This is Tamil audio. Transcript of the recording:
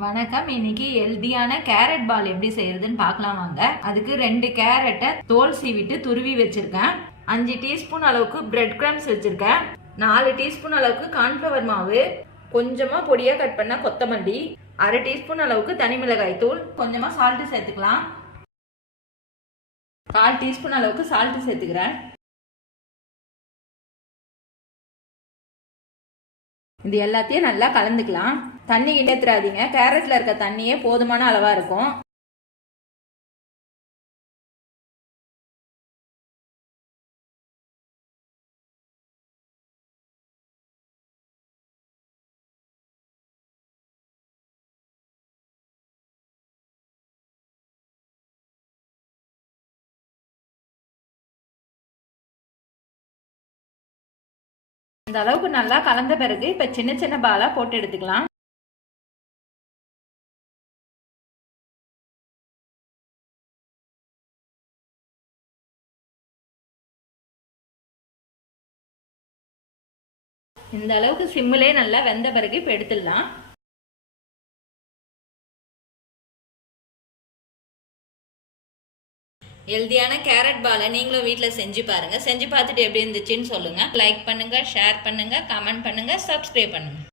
வணக்கம். இன்னைக்கு ஹெல்தியான கேரட் பால் எப்படி செய்யறதுன்னு பார்க்கலாம் வாங்க. அதுக்கு 2 கேரட்டை தோல் சீவிட்டு துருவி வச்சிருக்கேன். 5 டீஸ்பூன் அளவுக்கு பிரெட் கிரம்ஸ் வச்சிருக்கேன். 4 டீஸ்பூன் அளவுக்கு கார்ன்ஃபிளவர் மாவு, கொஞ்சமா பொடியா கட் பண்ண கொத்தமல்லி, 1/2 டீஸ்பூன் அளவுக்கு தனி மிளகாய் தூள், கொஞ்சமா சால்ட் சேர்த்துக்கலாம். 1/4 டீஸ்பூன் அளவுக்கு சால்ட் சேர்த்துக்கிறேன். இது எல்லாத்தையும் நல்லா கலந்துக்கலாம். தண்ணி கிண்டேத்துறாதீங்க, கேரட்ல இருக்க தண்ணியே போதுமான அளவா இருக்கும். இந்த அளவுக்கு நல்லா கலந்த பிறகு இப்ப சின்ன சின்ன பாலா போட்டு எடுத்துக்கலாம். இந்த அளவுக்கு சிம்மிலே நல்லா வெந்த பிறகு இப்ப எடுத்துடலாம். ஹெல்தியான கேரட் பாலை நீங்களும் வீட்டில் செஞ்சு பாருங்க. செஞ்சு பார்த்துட்டு எப்படி இருந்துச்சுன்னு சொல்லுங்க. லைக் பண்ணுங்க, ஷேர் பண்ணுங்க, கமெண்ட் பண்ணுங்க, சப்ஸ்கிரைப் பண்ணுங்க.